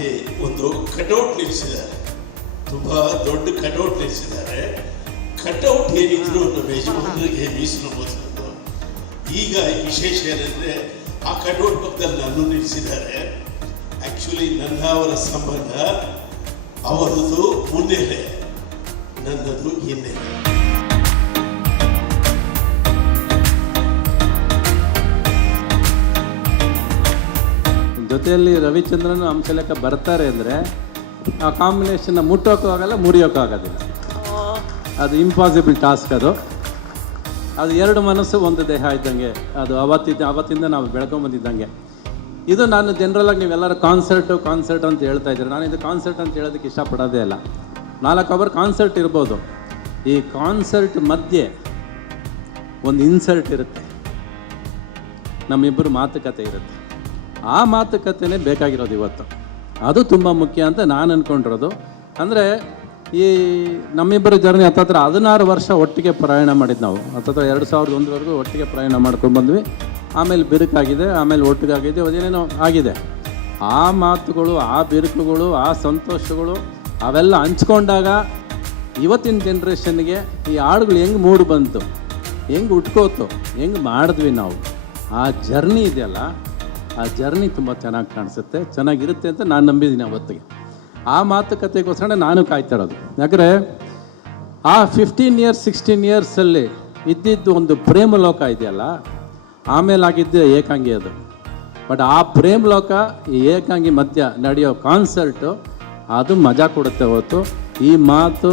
ಅಲ್ಲಿ ಒಂದು ಕಟೌಟ್ ನಿಲ್ಲಿಸಿದ್ದಾರೆ, ತುಂಬಾ ದೊಡ್ಡ ಕಟೌಟ್ ನಿಲ್ಲಿಸಿದ್ದಾರೆ. ಕಟೌಟ್ ಏನಿದ್ರು ನಮ್ಮ ಯಜಮಾನರಿಗೆ ಮೀಸಲು ಮೋಸದ್ದು. ಈಗ ವಿಶೇಷ ಏನಂದ್ರೆ ಆ ಕಟೌಟ್ ಪಕ್ಕದಲ್ಲಿ ನಾನು ನಿಲ್ಲಿಸಿದ್ದಾರೆ. ಆಕ್ಚುಲಿ ನನ್ನ ಅವರ ಸಂಬಂಧ ಅವರದು ಮುನ್ನೆಲೆ, ನನ್ನದು ಹಿನ್ನೆಲೆ. ಜೊತೆಯಲ್ಲಿ ರವಿಚಂದ್ರನ್ ಹಂಸಲೇಖ ಬರ್ತಾರೆ ಅಂದರೆ ಆ ಕಾಂಬಿನೇಷನ್ನ ಮುಟ್ಟೋಕ್ಕೂ ಆಗಲ್ಲ, ಮುರಿಯೋಕ್ಕೂ ಆಗೋದಿಲ್ಲ. ಅದು ಇಂಪಾಸಿಬಲ್ ಟಾಸ್ಕ್. ಅದು ಎರಡು ಮನಸ್ಸು ಒಂದು ದೇಹ ಇದ್ದಂಗೆ. ಅದು ಅವತ್ತಿಂದ ನಾವು ಬೆಳ್ಕೊಂಬಂದಿದ್ದಂಗೆ. ಇದು ನಾನು ಜನರಲಾಗಿ ನೀವೆಲ್ಲರೂ ಕಾನ್ಸರ್ಟ್ ಅಂತ ಹೇಳ್ತಾ ಇದ್ದೀರಿ. ನಾನು ಇದು ಕಾನ್ಸರ್ಟ್ ಅಂತ ಹೇಳೋದಕ್ಕೆ ಇಷ್ಟಪಡೋದೇ ಇಲ್ಲ. 4 ಅವರ್ ಕಾನ್ಸರ್ಟ್ ಇರ್ಬೋದು. ಈ ಕಾನ್ಸರ್ಟ್ ಮಧ್ಯೆ ಒಂದು ಇನ್ಸರ್ಟ್ ಇರುತ್ತೆ, ನಮ್ಮಿಬ್ಬರು ಮಾತುಕತೆ ಇರುತ್ತೆ. ಆ ಮಾತುಕತೆನೇ ಬೇಕಾಗಿರೋದು ಇವತ್ತು. ಅದು ತುಂಬ ಮುಖ್ಯ ಅಂತ ನಾನು ಅಂದ್ಕೊಂಡಿರೋದು. ಅಂದರೆ ಈ ನಮ್ಮಿಬ್ಬರ ಜರ್ನಿ ಹತ್ತತ್ರ 16 ವರ್ಷ ಒಟ್ಟಿಗೆ ಪ್ರಯಾಣ ಮಾಡಿದ್ದು ನಾವು. ಹತ್ತತ್ರ 2001ವರೆಗೂ ಒಟ್ಟಿಗೆ ಪ್ರಯಾಣ ಮಾಡ್ಕೊಂಡು ಬಂದ್ವಿ. ಆಮೇಲೆ ಬಿರುಕಾಗಿದೆ, ಆಮೇಲೆ ಒಟ್ಟಿಗಾಗಿದೆ, ಅದೇನೇನೋ ಆಗಿದೆ. ಆ ಮಾತುಗಳು, ಆ ಬಿರುಕುಗಳು, ಆ ಸಂತೋಷಗಳು ಅವೆಲ್ಲ ಹಂಚ್ಕೊಂಡಾಗ ಇವತ್ತಿನ ಜನ್ರೇಷನ್ಗೆ ಈ ಹಾಡುಗಳು ಹೆಂಗೆ ಮೂಡು ಬಂತು, ಹೆಂಗೆ ಉಟ್ಕೋತು, ಹೆಂಗೆ ಮಾಡಿದ್ವಿ ನಾವು, ಆ ಜರ್ನಿ ಇದೆಯಲ್ಲ, ಆ ಜರ್ನಿ ತುಂಬ ಚೆನ್ನಾಗಿ ಕಾಣಿಸುತ್ತೆ, ಚೆನ್ನಾಗಿರುತ್ತೆ ಅಂತ ನಾನು ನಂಬಿದ್ದೀನಿ ಅವತ್ತಿಗೆ. ಆ ಮಾತುಕತೆಗೋಸ್ಕರ ನಾನು ಕಾಯ್ತಾ ಇರೋದು. ಯಾಕಂದರೆ ಆ 15 ಇಯರ್ಸ್ 16 ಇಯರ್ಸಲ್ಲಿ ಇದ್ದಿದ್ದು ಒಂದು ಪ್ರೇಮ ಲೋಕ ಇದೆಯಲ್ಲ, ಆಮೇಲೆ ಆಗಿದ್ದೆ ಏಕಾಂಗಿ ಅದು. ಬಟ್ ಆ ಪ್ರೇಮ ಲೋಕ ಈ ಏಕಾಂಗಿ ಮಧ್ಯ ನಡೆಯೋ ಕಾನ್ಸರ್ಟು ಅದು ಮಜಾ ಕೊಡುತ್ತೆ ಹೊತ್ತು. ಈ ಮಾತು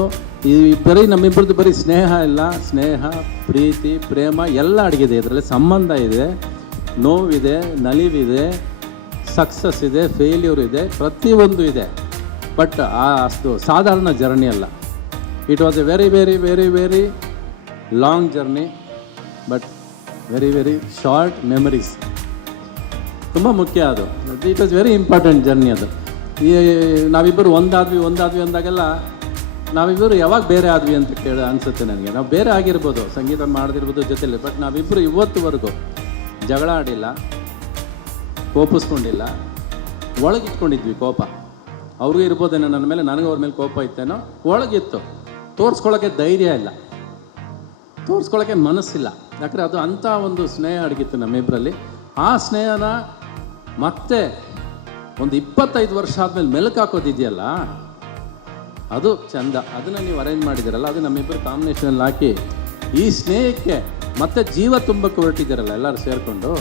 ಈ ಬರೀ ನಮ್ಮಿಬ್ಬರದ್ದು ಬರೀ ಸ್ನೇಹ ಇಲ್ಲ, ಸ್ನೇಹ, ಪ್ರೀತಿ, ಪ್ರೇಮ ಎಲ್ಲ ಅಡಗಿದೆ ಇದರಲ್ಲಿ. ಸಂಬಂಧ ಇದೆ, ನೋವಿದೆ, ನಲಿವಿದೆ, ಸಕ್ಸಸ್ ಇದೆ, ಫೇಲ್ಯೂರ್ ಇದೆ, ಪ್ರತಿಯೊಂದು ಇದೆ. ಬಟ್ ಅಷ್ಟು ಸಾಧಾರಣ ಜರ್ನಿ ಅಲ್ಲ. It was A very very very very long journey, but very very short memories. ತುಂಬ ಮುಖ್ಯ ಅದು. It was very important journey ಅದು. ಈ ನಾವಿಬ್ಬರು ಒಂದಾದ್ವಿ ಅಂದಾಗೆಲ್ಲ ನಾವಿಬ್ಬರು ಯಾವಾಗ ಬೇರೆ ಆದ್ವಿ ಅಂತ ಅನಿಸುತ್ತೆ ನನಗೆ. ನಾವು ಬೇರೆ ಆಗಿರ್ಬೋದು, ಸಂಗೀತ ಮಾಡದಿರ್ಬೋದು ಜೊತೆಲಿ, ಬಟ್ ನಾವಿಬ್ಬರು ಇವತ್ತುವರೆಗೂ ಜಗಳ ಆಡಿಲ್ಲ, ಕೋಪಿಸ್ಕೊಂಡಿಲ್ಲ. ಒಳಗಿಟ್ಕೊಂಡಿದ್ವಿ ಕೋಪ. ಅವ್ರಿಗೂ ಇರ್ಬೋದೇನೋ ನನ್ನ ಮೇಲೆ, ನನಗೂ ಅವ್ರ ಮೇಲೆ ಕೋಪ ಇತ್ತೇನೋ, ಒಳಗಿತ್ತು. ತೋರಿಸ್ಕೊಳ್ಳೋಕ್ಕೆ ಧೈರ್ಯ ಇಲ್ಲ, ತೋರಿಸ್ಕೊಳ್ಳೋಕ್ಕೆ ಮನಸ್ಸಿಲ್ಲ. ಯಾಕಂದರೆ ಅದು ಅಂಥ ಒಂದು ಸ್ನೇಹ ಅಡಗಿತ್ತು ನಮ್ಮಿಬ್ಬರಲ್ಲಿ. ಆ ಸ್ನೇಹನ ಮತ್ತೆ ಒಂದು 25 ವರ್ಷ ಆದಮೇಲೆ ಮೆಲುಕು ಹಾಕೋದಿದೆಯಲ್ಲ, ಅದು ಚಂದ. ಅದನ್ನು ನೀವು ಅರೇಂಜ್ ಮಾಡಿದ್ದೀರಲ್ಲ, ಅದು ನಮ್ಮಿಬ್ಬರು ಕಾಂಬಿನೇಷನಲ್ಲಿ ಹಾಕಿ ಈ ಸ್ನೇಹಕ್ಕೆ ಮತ್ತೆ ಜೀವ ತುಂಬಕ್ಕೆ ಹೊರಟಿದ್ದೀರಲ್ಲ ಎಲ್ಲರೂ ಸೇರಿಕೊಂಡು.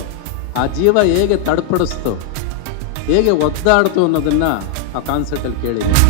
ಆ ಜೀವ ಹೇಗೆ ತಡ್ಪಡಿಸ್ತು, ಹೇಗೆ ಒದ್ದಾಡ್ತು ಅನ್ನೋದನ್ನು ಆ ಕಾನ್ಸರ್ಟಲ್ಲಿ ಕೇಳಿದ್ದೀನಿ.